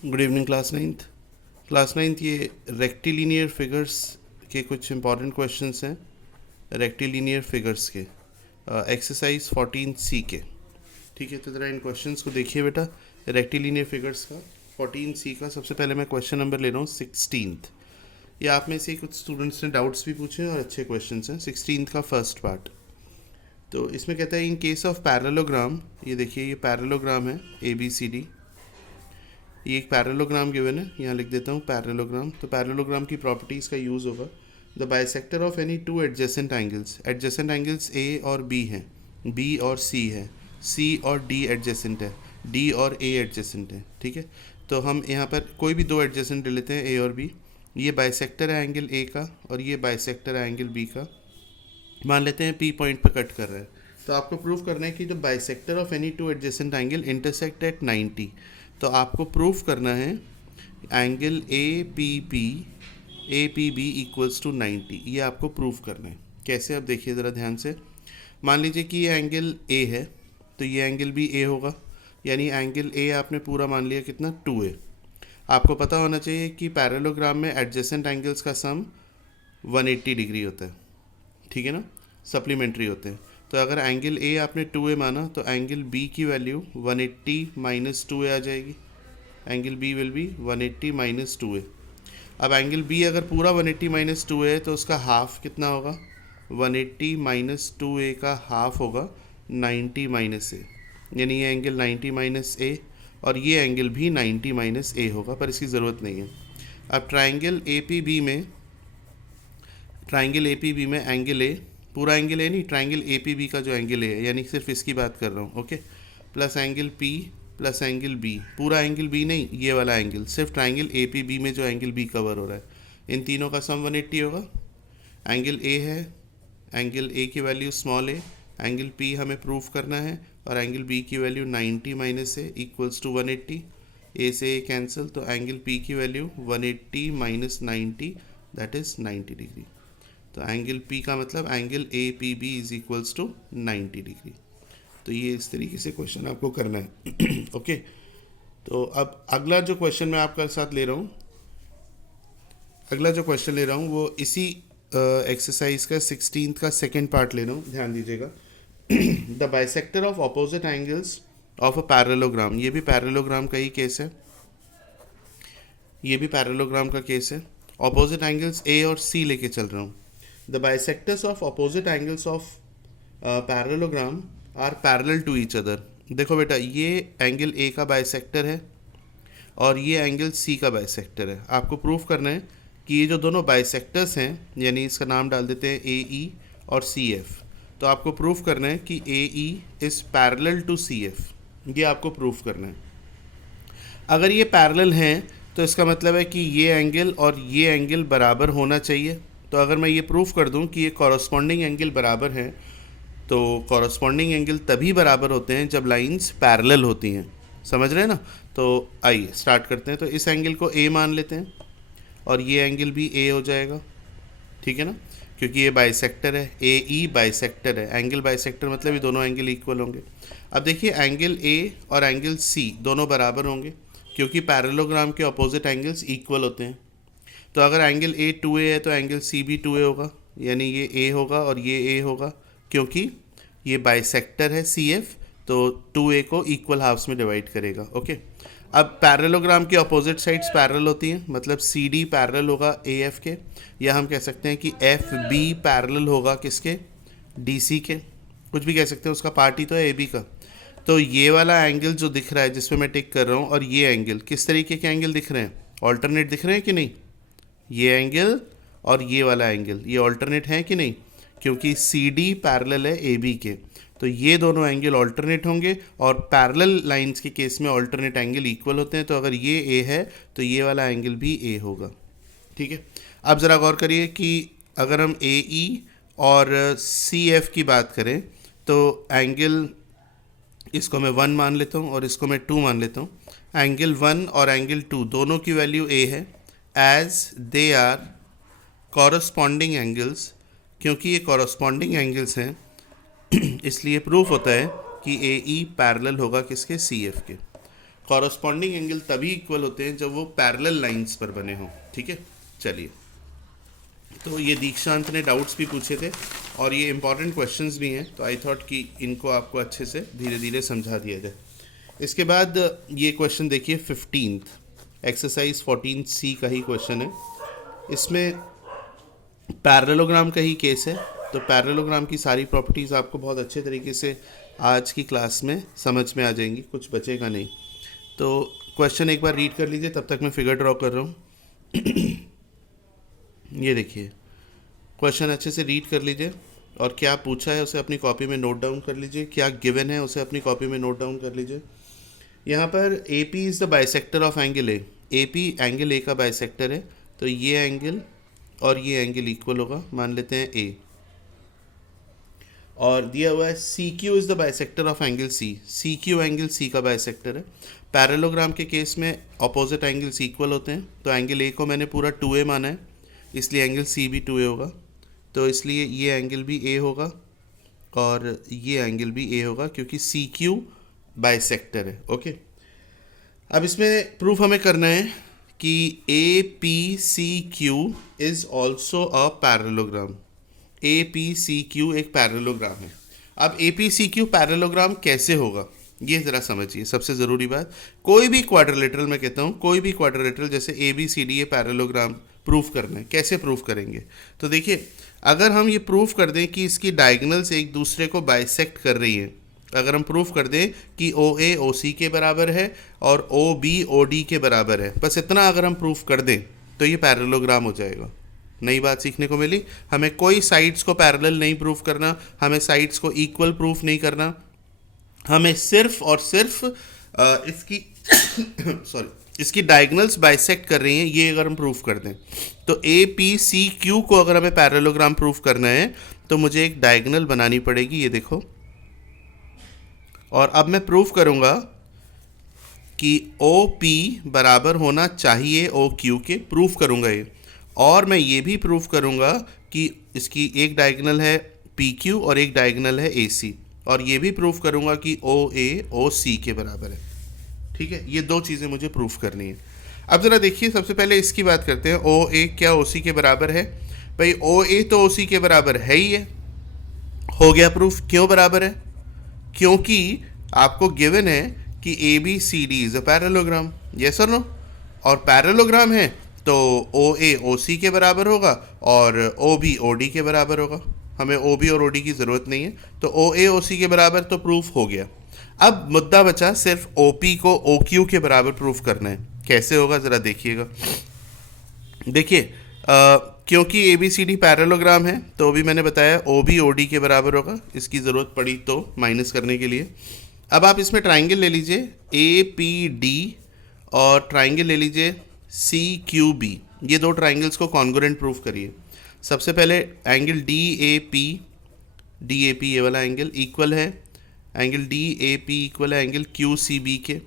Good evening class ninth ये rectilinear figures के कुछ इंपॉर्टेंट क्वेश्चंस हैं। रेक्टिलिनियर फिगर्स के एक्सरसाइज 14C के। ठीक है, तो ज़रा इन क्वेश्चंस को देखिए बेटा। रेक्टिलिनियर फिगर्स का 14C का सबसे पहले मैं क्वेश्चन नंबर ले रहा हूँ 16th। ये आप में से कुछ स्टूडेंट्स ने डाउट्स भी पूछे हैं और अच्छे क्वेश्चंस हैं। 16th का फर्स्ट पार्ट, तो इसमें कहता है इन केस ऑफ पैरेललोग्राम, ये देखिए ये पैरेललोग्राम है ABCD। ये एक पैरेललोग्राम गिवन है, यहाँ लिख देता हूँ पैरेललोग्राम। तो पैरेललोग्राम की प्रॉपर्टीज़ का यूज़ होगा। The bisector of any two adjacent angles A और B हैं, B और C है, C और D एडजेसेंट है, D और A एडजेसेंट है। ठीक है, तो हम यहाँ पर कोई भी दो एडजेसेंट ले लेते हैं A और B। ये बाइसेक्टर है एंगल A का और ये बाइसेक्टर है एंगल B का। मान लेते हैं P पॉइंट पर कट कर रहा है। तो आपको प्रूफ करना है कि the bisector of any two adjacent angle intersect at 90। तो आपको प्रूफ करना है angle A P B equals to 90। ये आपको प्रूफ करना है। कैसे, अब देखिए ज़रा ध्यान से। मान लीजिए कि ये एंगल ए है, तो ये एंगल भी ए होगा, यानी एंगल ए आपने पूरा मान लिया कितना 2A। आपको पता होना चाहिए कि पैरेललोग्राम में एडजेसेंट एंगल्स का सम 180 डिग्री होता है। ठीक है ना, सप्लीमेंट्री होते हैं। तो अगर एंगल ए आपने 2A माना तो एंगल बी की वैल्यू 180 माइनस 2A आ जाएगी। Angle B will be 180 minus 2A। अब एंगल बी अगर पूरा 180 माइनस 2A है तो उसका हाफ कितना होगा? 180 माइनस 2A का हाफ होगा 90 माइनस ए, यानी ये एंगल 90 माइनस ए और ये एंगल भी 90 माइनस ए होगा, पर इसकी ज़रूरत नहीं है। अब ट्राइंगल ए पी बी में एंगल ए, पूरा एंगल ए नहीं, ट्राइंगल ए पी बी का जो एंगल ए है, यानी सिर्फ इसकी बात कर रहा हूँ, okay, plus angle P plus angle B, पूरा एंगल बी नहीं, ये वाला एंगल, सिर्फ ट्राइंगल ए पी बी में जो एंगल बी कवर हो रहा है, इन तीनों का सम 180 होगा। एंगल ए है, एंगल ए की value small A, angle P हमें प्रूफ करना है, और एंगल बी की value 90 minus A equals to 180। A से ए कैंसिल, तो एंगल पी की value 180 minus 90, that is 90 degree. तो एंगल P का मतलब angle A P B is equals to 90 degree. तो ये इस तरीके से क्वेश्चन आपको करना है। ओके, तो अब अगला जो क्वेश्चन मैं आपके साथ ले रहा हूँ, वो इसी एक्सरसाइज का 16th का सेकेंड पार्ट ले रहा हूँ, ध्यान दीजिएगा। The bisector of opposite angles of a parallelogram, ये भी पैरेललोग्राम का ही केस है, अपोजिट एंगल्स A और C लेके चल रहा हूँ। The bisectors of opposite angles of parallelogram are parallel to each other। देखो बेटा, ये एंगल A का बाइसेक्टर है और ये एंगल C का बाइसेक्टर है। आपको प्रूफ करना है कि ये जो दोनों बाइसेक्टर्स हैं, यानी इसका नाम डाल देते हैं AE और CF। तो आपको प्रूफ करना है कि AE is parallel to CF, ये आपको प्रूफ करना है। अगर ये पैरेलल हैं तो इसका मतलब है कि ये एंगल और ये एंगल बराबर होना चाहिए। तो अगर मैं ये प्रूफ कर दूं कि ये कॉरस्पॉन्डिंग एंगल बराबर हैं, तो कॉरस्पॉन्डिंग एंगल तभी बराबर होते हैं जब लाइंस पैरेलल होती हैं। समझ रहे हैं ना? तो आइए स्टार्ट करते हैं। तो इस एंगल को A मान लेते हैं और ये एंगल भी A हो जाएगा, ठीक है ना, क्योंकि ये बाइसेक्टर है, AE बाइसेक्टर है। एंगल बाइसेक्टर मतलब ये दोनों एंगल इक्वल होंगे। अब देखिए, एंगल A और एंगल C दोनों बराबर होंगे क्योंकि पैरेललोग्राम के अपोजिट एंगल्स इक्वल होते हैं। तो अगर एंगल A 2A है तो एंगल C भी 2A होगा, यानी ये A होगा और ये A होगा, क्योंकि ये बाइसेक्टर है CF, तो 2A को इक्वल हाफ्स में डिवाइड करेगा। ओके, अब पैरेललोग्राम की अपोजिट साइड्स पैरेलल होती हैं, मतलब CD पैरेलल होगा AF के, या हम कह सकते हैं कि FB पैरेलल होगा किसके? DC के, कुछ भी कह सकते हैं, उसका पार्ट ही तो है AB का। तो ये वाला एंगल जो दिख रहा है जिसपे मैं टिक कर रहा हूँ, और ये एंगल किस तरीके के एंगल दिख रहे हैं? ऑल्टरनेट दिख रहे हैं कि नहीं? ये एंगल और ये वाला एंगल ये ऑल्टरनेट है कि नहीं? क्योंकि CD पैरेलल है AB के, तो ये दोनों एंगल ऑल्टरनेट होंगे, और पैरेलल लाइंस के केस में ऑल्टरनेट एंगल इक्वल होते हैं। तो अगर ये A है तो ये वाला एंगल भी A होगा। ठीक है, अब ज़रा गौर करिए कि अगर हम AE और CF की बात करें तो एंगल, इसको मैं 1 मान लेता हूँ और इसको मैं 2 मान लेता हूँ। एंगल 1 और एंगल 2 दोनों की वैल्यू A है, as they are corresponding angles. क्योंकि ये कॉरस्पॉन्डिंग एंगल्स हैं इसलिए प्रूफ होता है कि AE पैरेलल होगा किसके? CF के। कॉरस्पॉन्डिंग एंगल तभी इक्वल होते हैं जब वो पैरेलल लाइंस पर बने हों, ठीक है। चलिए, तो ये दीक्षांत ने डाउट्स भी पूछे थे और ये इंपॉर्टेंट क्वेश्चंस भी हैं, तो आई थॉट कि इनको आपको अच्छे से धीरे धीरे समझा दिया जाए। इसके बाद ये क्वेश्चन देखिए 15th एक्सरसाइज 14C का ही क्वेश्चन है। इसमें पैरेललोग्राम का ही केस है, तो पैरेललोग्राम की सारी प्रॉपर्टीज़ आपको बहुत अच्छे तरीके से आज की क्लास में समझ में आ जाएंगी, कुछ बचेगा नहीं। तो क्वेश्चन एक बार रीड कर लीजिए, तब तक मैं फिगर ड्रॉ कर रहा हूँ। ये देखिए क्वेश्चन अच्छे से रीड कर लीजिए और क्या पूछा है उसे अपनी कॉपी में नोट डाउन कर लीजिए, क्या गिवन है उसे अपनी कॉपी में नोट डाउन कर लीजिए। यहाँ पर A P is the bisector of angle A P angle A का बाइसेक्टर है, तो ये एंगल और ये एंगल इक्वल होगा, मान लेते हैं ए। और दिया हुआ है C Q is the bisector of angle C Q angle C का बाइसेक्टर है। पैरेललोग्राम के केस में अपोजिट एंगल्स इक्वल होते हैं, तो एंगल ए को मैंने पूरा 2a माना है, इसलिए एंगल सी भी 2a होगा, तो इसलिए ये एंगल भी a होगा और ये एंगल भी a होगा, क्योंकि सी क्यू बाइसेक्टर है। ओके, अब इसमें प्रूफ हमें करना है कि A P C Q is also a parallelogram. A P C Q एक पैरेललोग्राम है। अब A P C Q parallelogram कैसे होगा ये ज़रा समझिए। सबसे ज़रूरी बात, कोई भी क्वाड्रिलेटरल, मैं कहता हूँ कोई भी क्वाड्रिलेटरल जैसे ए बी सी डी, ये पैरेललोग्राम प्रूफ करना है। कैसे प्रूफ करेंगे, तो देखिए अगर हम ये प्रूफ कर दें कि इसकी डायगोनल्स एक दूसरे को बाइसेक्ट कर रही हैं, अगर हम प्रूफ कर दें कि ओ ए ओ सी के बराबर है और ओ बी ओ डी के बराबर है, बस इतना अगर हम प्रूफ कर दें तो ये पैरेललोग्राम हो जाएगा। नई बात सीखने को मिली, हमें कोई साइड्स को पैरेलल नहीं प्रूफ करना, हमें साइड्स को इक्वल प्रूफ नहीं करना, हमें सिर्फ और सिर्फ इसकी सॉरी इसकी डायगोनल्स बाइसेक्ट कर रही हैं, ये अगर हम प्रूफ कर दें तो ए पी सी क्यू को अगर हमें पैरेललोग्राम प्रूफ करना है तो मुझे एक डायगोनल बनानी पड़ेगी, ये देखो। और अब मैं प्रूफ करूंगा कि ओ पी बराबर होना चाहिए ओ क्यू के, प्रूफ करूंगा ये। और मैं ये भी प्रूफ करूंगा कि इसकी एक डायगोनल है पी क्यू और एक डायगोनल है ए सी, और ये भी प्रूफ करूंगा कि ओ ए ओ सी के बराबर है। ठीक है, ये दो चीज़ें मुझे प्रूफ करनी है। अब ज़रा देखिए, सबसे पहले इसकी बात करते हैं, ओ ए क्या ओ सी के बराबर है? भाई ओ ए तो ओ सी के बराबर है ही है, हो गया प्रूफ। क्यों बराबर है? क्योंकि आपको गिवन है कि A B C D is a parallelogram, yes और नो। और पैरेललोग्राम है तो ओ ए ओ सी के बराबर होगा और ओ बी ओ डी के बराबर होगा। हमें ओ बी और ओ डी की ज़रूरत नहीं है, तो ओ ए ओ सी के बराबर तो प्रूफ हो गया। अब मुद्दा बचा सिर्फ ओ पी को ओ क्यू के बराबर प्रूफ करना है। कैसे होगा ज़रा देखिएगा। देखिए क्योंकि A B C D parallelogram है तो भी मैंने बताया ओ बी ओ डी के बराबर होगा, इसकी ज़रूरत पड़ी तो माइनस करने के लिए। अब आप इसमें ट्राइंगल ले लीजिए ए पी डी और ट्राइंगल ले लीजिए सी क्यू बी, ये दो ट्राइंगल्स को कॉन्ग्रुएंट प्रूफ करिए। सबसे पहले एंगल डी ए पी ये वाला एंगल इक्वल है, angle D A P equal है एंगल क्यू सी बी के,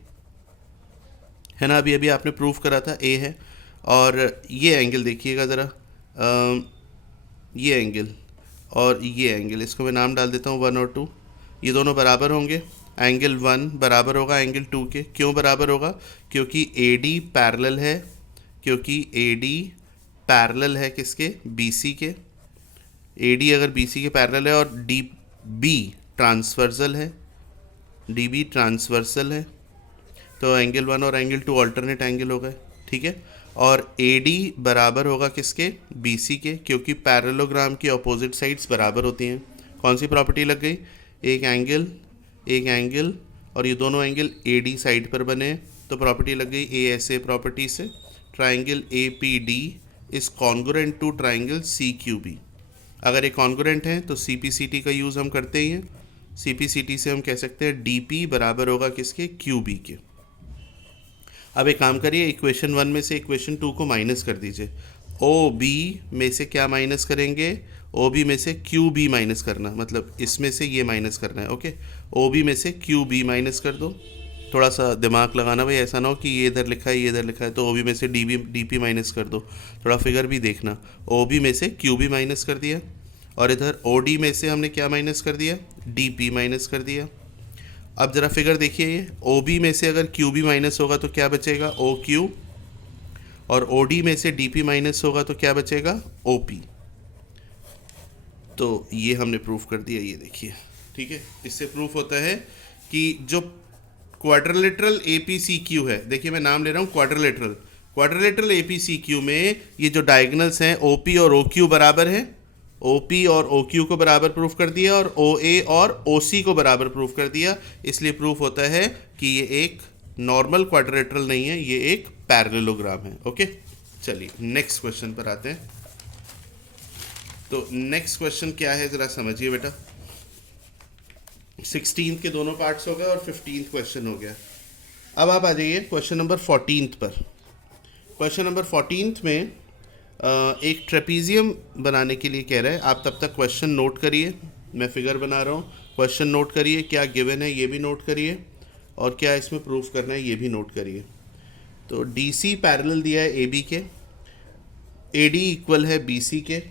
है ना। अभी अभी आपने प्रूफ करा था ए है। और ये एंगल देखिएगा ज़रा, ये एंगल और ये एंगल, इसको मैं नाम डाल देता हूँ 1 और 2, ये दोनों बराबर होंगे। एंगल 1 बराबर होगा एंगल 2 के। क्यों बराबर होगा? क्योंकि ए डी पैरेलल है, क्योंकि ए डी पैरेलल है किसके? बी सी के। ए डी अगर बी सी के पैरेलल है और डी बी ट्रांसवर्सल है, डी बी ट्रांसवर्सल है, तो एंगल 1 और एंगल 2 अल्टरनेट एंगल हो गए, ठीक है। और ए डी बराबर होगा किसके? बी सी के, क्योंकि पैरेललोग्राम की अपोजिट साइड्स बराबर होती हैं। कौन सी प्रॉपर्टी लग गई? एक एंगल और ये दोनों एंगल ए डी साइड पर बने, तो प्रॉपर्टी लग गई ए एस ए प्रॉपर्टी से, triangle A P D is congruent to triangle C Q B. अगर ये कॉन्ग्रुएंट है तो सी पी सी टी का यूज़ हम करते ही हैं। सी पी सी टी से हम कह सकते हैं डी पी बराबर होगा किसके? क्यू बी के। अब एक काम करिए, इक्वेशन 1 में से इक्वेशन 2 को माइनस कर दीजिए। ओ बी में से क्या माइनस करेंगे? ओ बी में से क्यू बी माइनस करना, मतलब इसमें से ये माइनस करना है। ओके, ओ बी में से क्यू बी माइनस कर दो। थोड़ा सा दिमाग लगाना भाई, ऐसा ना हो कि ये इधर लिखा है ये इधर लिखा है, तो ओ बी में से डी पी माइनस कर दो। थोड़ा फिगर भी देखना। ओ बी में से क्यू बी माइनस कर दिया और इधर ओ डी में से हमने क्या माइनस कर दिया? डी पी माइनस कर दिया। अब ज़रा फिगर देखिए, ये ओ बी में से अगर क्यू बी माइनस होगा तो क्या बचेगा, ओ क्यू, और ओ डी में से डी पी माइनस होगा तो क्या बचेगा, ओ पी। तो ये हमने प्रूफ कर दिया, ये देखिए, ठीक है। इससे प्रूफ होता है कि जो quadrilateral A P C Q है, देखिए मैं नाम ले रहा हूँ quadrilateral, quadrilateral A P C Q में ये जो डायगनल्स हैं ओ पी और ओ क्यू बराबर है, ओ पी और ओ क्यू को बराबर प्रूफ कर दिया, और ओ ए और ओ सी को बराबर प्रूफ कर दिया। इसलिए प्रूफ होता है कि ये एक नॉर्मल क्वाड्रिलेटरल नहीं है, ये एक पैरेललोग्राम है। ओके, चलिए नेक्स्ट क्वेश्चन पर आते हैं। तो नेक्स्ट क्वेश्चन क्या है, ज़रा समझिए बेटा। 16th के दोनों पार्ट्स हो गए और 15th क्वेश्चन हो गया। अब आप आ जाइए क्वेश्चन नंबर 14th पर। क्वेश्चन नंबर 14th में एक ट्रेपीजियम बनाने के लिए कह रहा है। आप तब तक क्वेश्चन नोट करिए, मैं फिगर बना रहा हूँ, क्वेश्चन नोट करिए, क्या गिवन है ये भी नोट करिए, और क्या इसमें प्रूफ करना है ये भी नोट करिए। तो डी सी पैरेलल दिया है ए बी के, ए डी इक्वल है बी सी के,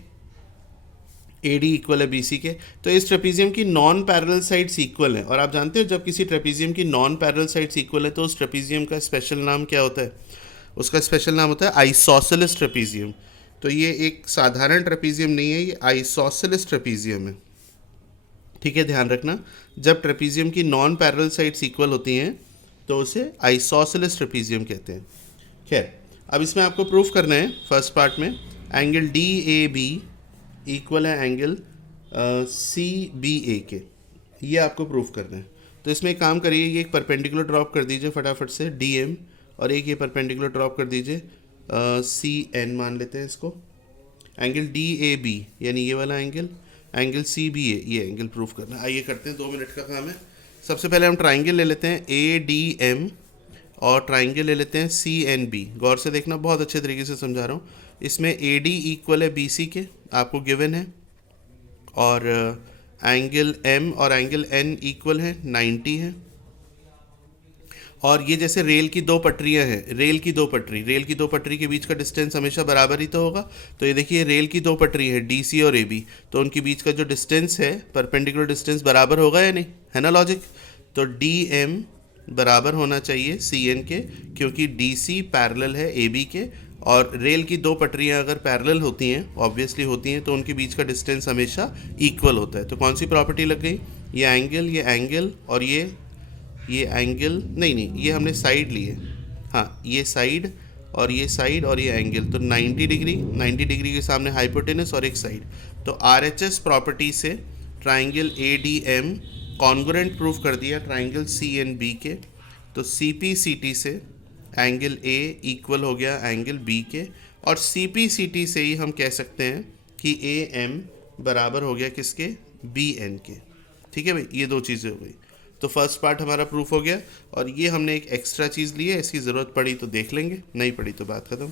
ए डी इक्वल है बी सी के। तो इस ट्रेपीजियम की नॉन पैरेलल साइड्स इक्वल हैं, और आप जानते हो जब किसी ट्रेपीजियम की नॉन पैरेलल साइड्स इक्वल है तो उस ट्रेपीजियम का स्पेशल नाम क्या होता है, उसका स्पेशल नाम होता है आइसोसेलेस ट्रेपीजियम। तो ये एक साधारण ट्रेपीजियम नहीं है, ये आइसोसेलेस ट्रेपीजियम है, ठीक है, ध्यान रखना। जब ट्रेपीजियम की नॉन पैरेलल साइड्स इक्वल होती हैं तो उसे आइसोसेलेस ट्रेपीजियम कहते हैं। खैर, अब इसमें आपको प्रूफ करना है फर्स्ट पार्ट में, angle D A B equal है एंगल सी बी ए के, ये आपको प्रूफ करना है। तो इसमें एक काम करिए, ये एक परपेंडिकुलर ड्रॉप कर दीजिए फटाफट से डी एम, और एक ये परपेंडिकुलर ड्रॉप कर दीजिए सी एन मान लेते हैं इसको। एंगल डी ए बी यानी ये वाला एंगल, एंगल सी बी ए, ये एंगल प्रूफ करना है। आइए करते हैं, 2 मिनट का काम है। सबसे पहले हम ट्राइंगल ले लेते हैं ए डी एम, और ट्राइंगल ले लेते हैं सी एन बी। गौर से देखना, बहुत अच्छे तरीके से समझा रहा हूँ। इसमें ए डी इक्वल है बी सी के, आपको गिवन है, और एंगल एम और एंगल एन इक्वल है 90 है। और ये जैसे रेल की 2 पटरियां हैं, रेल की दो पटरी के बीच का डिस्टेंस हमेशा बराबर ही तो होगा। तो ये देखिए रेल की 2 पटरी है डी सी और ए बी, तो उनके बीच का जो डिस्टेंस है, परपेंडिकुलर डिस्टेंस बराबर होगा या नहीं, है ना लॉजिक। तो डी एम बराबर होना चाहिए सी एन के, क्योंकि डी सी पैरेलल है ए बी के, और रेल की 2 पटरियां अगर पैरेलल होती हैं, ऑब्वियसली होती हैं, तो उनके बीच का डिस्टेंस हमेशा इक्वल होता है। तो कौन सी प्रॉपर्टी लग गई, ये एंगल और ये एंगल, नहीं ये हमने साइड ली है, हाँ ये साइड और ये साइड और ये एंगल, तो 90 डिग्री के सामने हाइपोटेनस और एक साइड। तो आर एच एस प्रॉपर्टी से triangle A D M congruent proof कर दिया ट्राइंगल सी एन बी के। तो सी पी सी टी से एंगल ए इक्वल हो गया एंगल बी के, और सी पी सी टी से ही हम कह सकते हैं कि ए एम बराबर हो गया किसके, बी एन के। ठीक है भाई, ये 2 चीज़ें हो गई। तो फर्स्ट पार्ट हमारा प्रूफ हो गया, और ये हमने एक एक्स्ट्रा चीज़ ली है, इसकी ज़रूरत पड़ी तो देख लेंगे, नहीं पड़ी तो बात खत्म।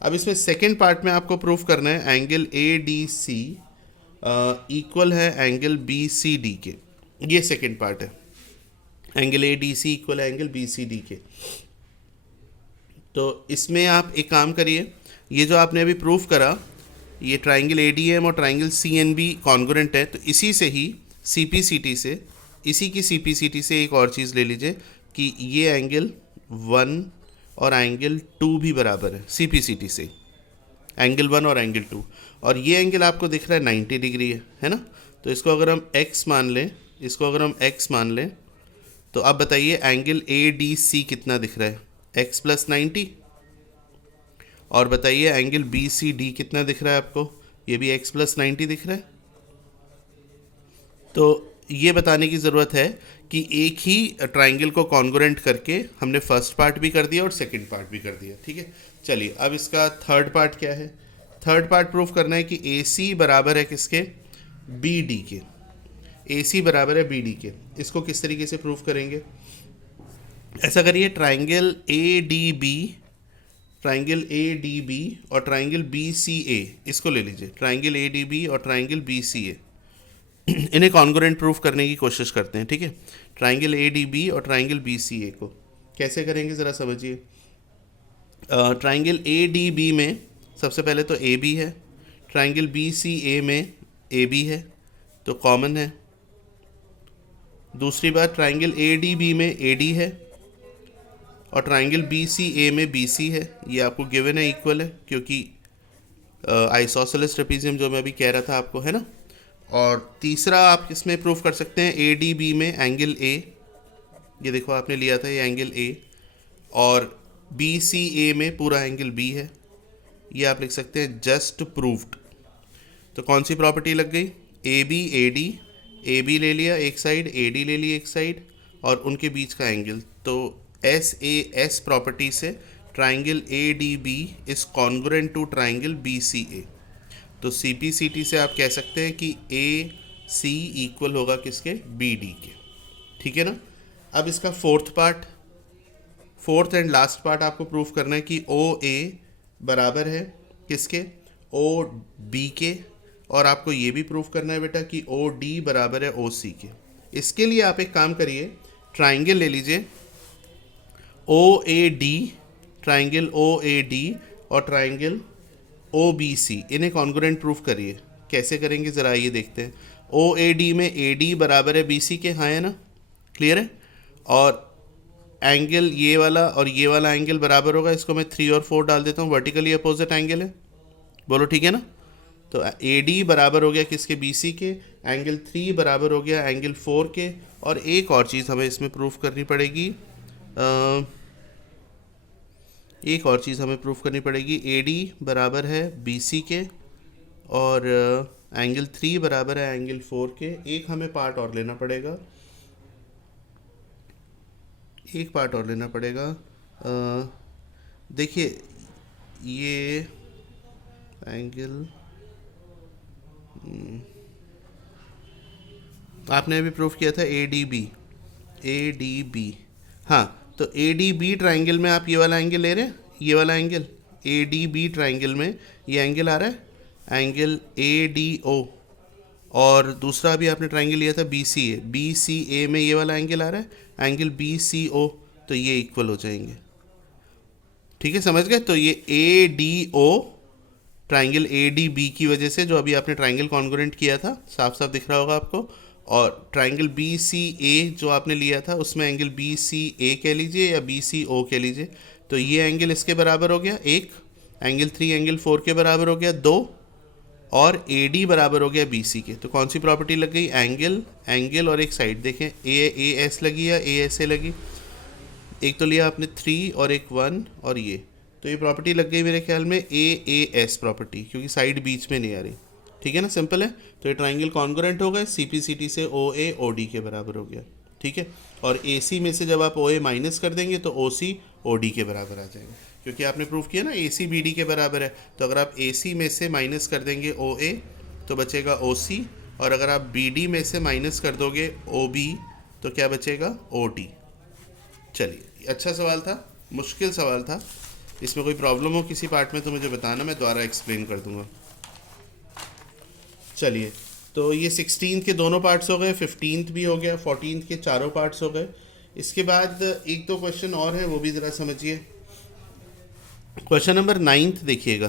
अब इसमें सेकेंड पार्ट में आपको प्रूफ करना है angle A D C equal है एंगल बी सी डी के। ये सेकेंड पार्ट है, angle A D C equal है एंगल बी सी डी के। तो इसमें आप एक काम करिए, ये जो आपने अभी प्रूफ करा, ये ट्राइंगल ए डी एम और triangle C N B congruent है, तो इसी से ही सी पी सी टी से, इसी की सी पी सी टी से एक और चीज़ ले लीजिए कि ये एंगल 1 और एंगल 2 भी बराबर है, सी पी सी टी से एंगल 1 और एंगल 2, और ये एंगल आपको दिख रहा है 90 डिग्री है ना। तो इसको अगर हम x मान लें, x मान लें, तो अब बताइए एंगल ए डी सी कितना दिख रहा है, x + 90, और बताइए एंगल बी सी डी कितना दिख रहा है आपको, ये भी x + 90 दिख रहा है। तो ये बताने की ज़रूरत है कि एक ही ट्राइंगल को कॉन्ग्रुएंट करके हमने फर्स्ट पार्ट भी कर दिया और सेकंड पार्ट भी कर दिया। ठीक है, चलिए अब इसका थर्ड पार्ट क्या है। थर्ड पार्ट प्रूफ करना है कि ए सी बराबर है किसके, बी डी के। ए सी बराबर है बी डी के। इसको किस तरीके से प्रूफ करेंगे, ऐसा करिए, ट्राइंगल ए डी बी और ट्राइंगल बी सी ए, इसको ले लीजिए, ट्राइंगल ए डी बी और ट्राइंगल बी सी ए, इन्हें कॉन्ग्रुएंट प्रूफ करने की कोशिश करते हैं। ठीक है, ट्राइंगल ए डी बी और ट्राइंगल बी सी ए को कैसे करेंगे ज़रा समझिए। ट्राइंगल ए डी बी में सबसे पहले तो ए बी है, ट्राइंगल बी सी ए में ए बी है, तो कॉमन है, दूसरी बात, ट्राइंगल ए डी बी में ए डी है और ट्राइंगल बी सी ए में बी सी है। ये आपको गिवन है, इक्वल है, क्योंकि आइसोसेलेस ट्रेपीजियम जो मैं अभी कह रहा था आपको, है ना। और तीसरा आप इसमें प्रूफ कर सकते हैं ए डी बी में एंगल ए, ये देखो आपने लिया था ये एंगल ए, और बी सी ए में पूरा एंगल बी है। ये आप लिख सकते हैं जस्ट प्रूव्ड। तो कौन सी प्रॉपर्टी लग गई, ए बी ले लिया एक साइड, ए डी ले लिया एक साइड, और उनके बीच का एंगल। तो एस ए एस प्रॉपर्टी से triangle A D B is congruent to triangle B C A. तो सी पी सी टी से आप कह सकते हैं कि ए सी इक्वल होगा किसके, बी डी के। ठीक है ना। अब इसका फोर्थ एंड लास्ट पार्ट आपको प्रूफ करना है कि ओ ए बराबर है किसके, ओ बी के, और आपको ये भी प्रूफ करना है बेटा कि ओ डी बराबर है ओ सी के। इसके लिए आप एक काम करिए, ट्राइंगल ले लीजिए O A D, triangle O A D और ट्राइंगल ओ बी सी, इन्हें कॉन्ग्रुएंट प्रूफ करिए। कैसे करेंगे ज़रा ये देखते हैं। ओ ए डी में ए डी बराबर है बी सी के, हाँ है ना, क्लियर है। और एंगल ये वाला और ये वाला एंगल बराबर होगा, इसको मैं 3 और 4 डाल देता हूँ, वर्टिकली अपोजिट एंगल है, बोलो ठीक है ना। तो ए डी बराबर हो गया किसके, बी सी के, एंगल 3 बराबर हो गया एंगल 4 के। और एक और चीज़ हमें इसमें प्रूफ करनी पड़ेगी, ए डी बराबर है बी सी के और एंगल 3 बराबर है एंगल 4 के। एक हमें पार्ट और लेना पड़ेगा, देखिए ये एंगल आपने अभी प्रूफ किया था ए डी बी, हाँ। तो ए डी बी ट्राइंगल में आप ये वाला एंगल ले रहे हैं, ये वाला angle A D B triangle में ये एंगल आ रहा है एंगल ए डी ओ, और दूसरा भी आपने ट्राइंगल लिया था बी सी ए में ये वाला एंगल आ रहा है एंगल बी सी ओ। तो ये इक्वल हो जाएंगे, ठीक है, समझ गए। तो ये A D O triangle A D B की वजह से, जो अभी आपने ट्राइंगल कॉन्ग्रुएंट किया था, साफ साफ दिख रहा होगा आपको। और ट्राइंगल बी सी ए जो आपने लिया था, उसमें एंगल बी सी ए कह लीजिए या बी सी ओ कह लीजिए। तो ये एंगल इसके बराबर हो गया 1, एंगल 3 एंगल 4 के बराबर हो गया 2, और ए डी बराबर हो गया बी सी के। तो कौन सी प्रॉपर्टी लग गई, एंगल और एक साइड देखें, ए एस लगी या ए एस ए लगी। एक तो लिया आपने 3 और एक 1 और ये, तो ये प्रॉपर्टी लग गई मेरे ख्याल में ए एस प्रॉपर्टी, क्योंकि साइड बीच में नहीं आ रही। ठीक है ना, सिंपल है। तो ये ट्राइंगल कॉन्ग्रुएंट हो गए, सी पी सी टी से ओ ए ओ डी के बराबर हो गया, ठीक है। और ए सी में से जब आप ओ ए माइनस कर देंगे तो ओ सी ओ डी के बराबर आ जाएगा, क्योंकि आपने प्रूफ किया ना ए सी बी डी के बराबर है। तो अगर आप ए सी में से माइनस कर देंगे ओ ए तो बचेगा ओ सी, और अगर आप बी डी में से माइनस कर दोगे ओ बी तो क्या बचेगा, ओ डी। चलिए, अच्छा सवाल था, मुश्किल सवाल था। इसमें कोई प्रॉब्लम हो किसी पार्ट में तो मुझे बताना, मैं दोबारा एक्सप्लेन कर दूंगा। चलिए, तो ये 16th के दोनों पार्ट्स हो गए, 15th भी हो गया, 14th के चारों पार्ट्स हो गए। इसके बाद एक दो क्वेश्चन और है, वो भी ज़रा समझिए। क्वेश्चन नंबर 9 देखिएगा।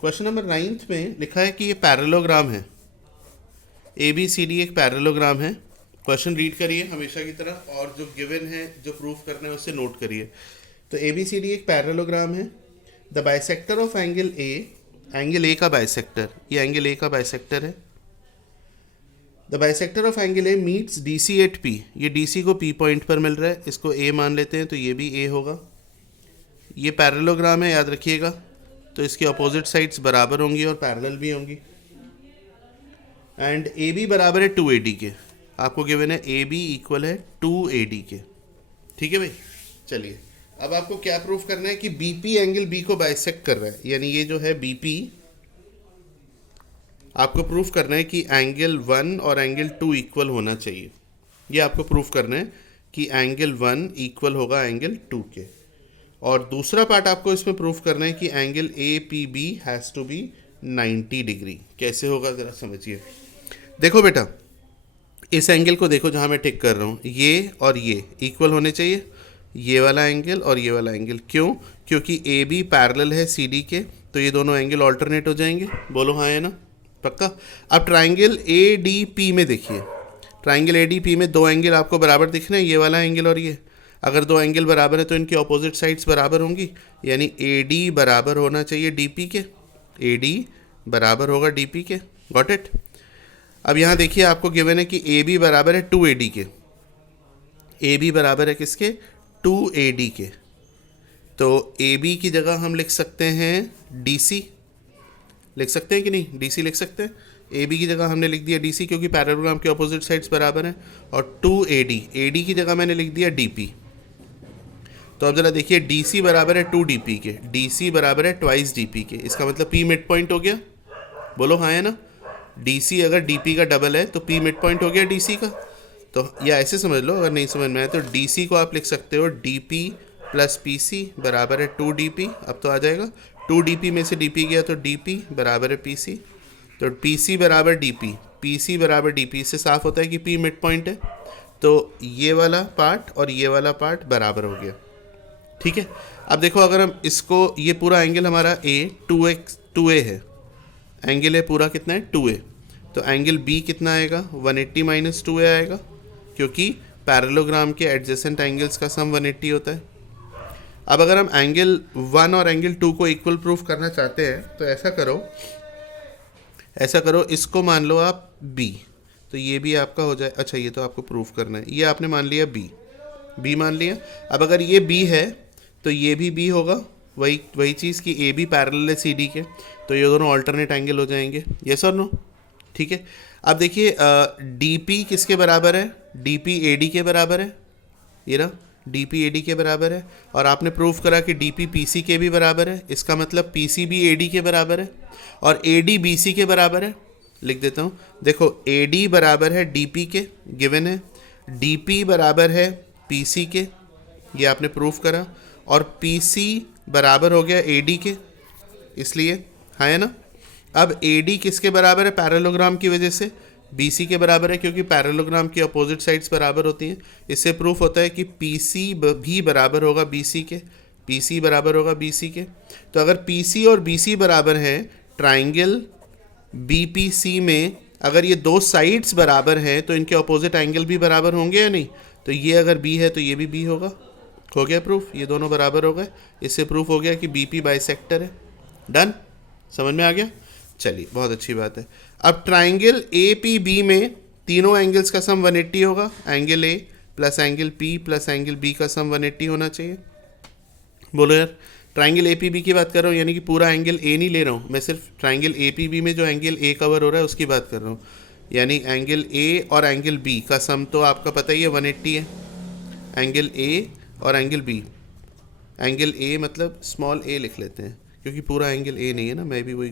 क्वेश्चन नंबर 9 में लिखा है कि ये पैरेललोग्राम है, ए बी सी डी एक पैरेललोग्राम है। क्वेश्चन रीड करिए हमेशा की तरह, और जो गिवन है जो प्रूफ करना है उससे नोट करिए। तो ए बी सी डी एक पैरेललोग्राम है। The bisector of angle A का बाइसेक्टर, ये एंगल ए का बाइसेक्टर है। The bisector of angle A meets D C at P, ये डी सी को पी पॉइंट पर मिल रहा है, इसको ए मान लेते हैं, तो ये भी ए होगा। ये पैरेललोग्राम है, याद रखिएगा। तो इसकी अपोजिट साइड्स बराबर होंगी और पैरेलल भी होंगी। एंड ए बी बराबर है 2AD के, आपको गिवन है ए बी इक्वल है 2AD के, ठीक है भाई। चलिए, अब आपको क्या प्रूफ करना है कि बीपी एंगल बी को बाइसेक्ट कर रहा है, यानी ये जो है बीपी, आपको प्रूफ करना है कि एंगल 1 और एंगल 2 इक्वल होना चाहिए। ये आपको प्रूफ करना है कि एंगल 1 इक्वल होगा एंगल 2 के। और दूसरा पार्ट आपको इसमें प्रूफ करना है कि angle A P B has to be 90 degree. कैसे होगा ज़रा समझिए। देखो बेटा, इस एंगल को देखो जहाँ मैं टिक कर रहा हूँ, ये और ये इक्वल होने चाहिए, ये वाला एंगल और ये वाला एंगल। क्यों? क्योंकि ए बी पैरेलल है सी डी के, तो ये दोनों एंगल ऑल्टरनेट हो जाएंगे। बोलो हाँ है ना, पक्का। अब ट्राइंगल ए डी पी में देखिए, ट्राइंगल ADP में दो एंगल आपको बराबर दिख रहे हैं, ये वाला एंगल और ये। अगर दो एंगल बराबर है तो इनकी ऑपोजिट साइड्स बराबर होंगी, यानी AD बराबर होना चाहिए DP के, AD बराबर होगा DP के। Got it. अब यहाँ देखिए आपको गिवन है कि AB बराबर है 2AD के, AB बराबर है किसके, 2AD के। तो AB की जगह हम लिख सकते हैं DC, लिख सकते हैं कि नहीं, DC लिख सकते हैं। AB की जगह हमने लिख दिया DC क्योंकि पैरेललोग्राम के ऑपोजिट साइड्स बराबर हैं, और 2AD की जगह मैंने लिख दिया DP। तो अब जरा देखिए DC बराबर है 2DP के, DC बराबर है ट्वाइस DP के, इसका मतलब P मिड पॉइंट हो गया। बोलो हाँ है ना, DC अगर DP का डबल है तो P मिड पॉइंट हो गया DC का। तो या ऐसे समझ लो, अगर नहीं समझ में आए तो DC को आप लिख सकते हो DP प्लस PC बराबर है 2DP। अब तो आ जाएगा, 2DP में से DP गया तो DP बराबर है PC, तो PC बराबर DP, PC बराबर DP। इससे साफ होता है कि P मिड पॉइंट है, तो ये वाला पार्ट और ये वाला पार्ट बराबर हो गया। ठीक है। अब देखो अगर हम इसको, ये पूरा एंगल हमारा A 2A है, एंगल है पूरा कितना है 2A, तो एंगल B कितना आएगा 180 माइनस 2A आएगा, क्योंकि पैरेललोग्राम के एडजेसेंट एंगल्स का सम 180 होता है। अब अगर हम एंगल 1 और एंगल 2 को इक्वल प्रूफ करना चाहते हैं तो ऐसा करो, इसको मान लो आप B, तो ये भी आपका हो जाए। अच्छा ये तो आपको प्रूफ करना है, ये आपने मान लिया B मान लिया। अब अगर ये B है तो ये भी B होगा, वही चीज़ कि AB पैरेलल है CD के, तो ये दोनों अल्टरनेट एंगल हो जाएंगे। यस और नो। ठीक है। अब देखिए DP किसके बराबर है, DP AD के बराबर है, ये ना DP AD के बराबर है, और आपने प्रूफ करा कि DP PC के भी बराबर है, इसका मतलब PC भी AD के बराबर है, और AD BC के बराबर है। लिख देता हूँ, देखो AD बराबर है DP के, गिवन है, DP बराबर है PC के, ये आपने प्रूफ करा, और PC बराबर हो गया AD के, इसलिए हाँ है ना। अब AD किसके बराबर है, पैरेललोग्राम की वजह से BC के बराबर है, क्योंकि पैरेललोग्राम की अपोजिट साइड्स बराबर होती हैं। इससे प्रूफ होता है कि PC भी बराबर होगा BC के, PC बराबर होगा BC के। तो अगर PC और BC बराबर हैं, ट्राइंगल BPC में अगर ये दो साइड्स बराबर हैं तो इनके अपोजिट एंगल भी बराबर होंगे या नहीं। तो ये अगर B है तो ये भी B होगा। हो गया प्रूफ, ये दोनों बराबर हो गए। इससे प्रूफ हो गया कि BP बाइसेक्टर है। डन, समझ में आ गया। चलिए बहुत अच्छी बात है। अब ट्राइंगल APB में तीनों एंगल्स का सम 180 होगा, angle A plus angle P plus angle B का सम 180 होना चाहिए। बोलो यार, ट्राइंगल APB की बात कर रहा हूँ, यानी कि पूरा एंगल A नहीं ले रहा हूँ मैं, सिर्फ ट्राइंगल APB में जो एंगल A कवर हो रहा है उसकी बात कर रहा हूँ। यानी एंगल A और एंगल B का सम तो आपका पता ही है 180 है, एंगल A और एंगल B। एंगल A मतलब स्मॉल a लिख लेते हैं, क्योंकि पूरा एंगल A नहीं है ना, मैं भी वही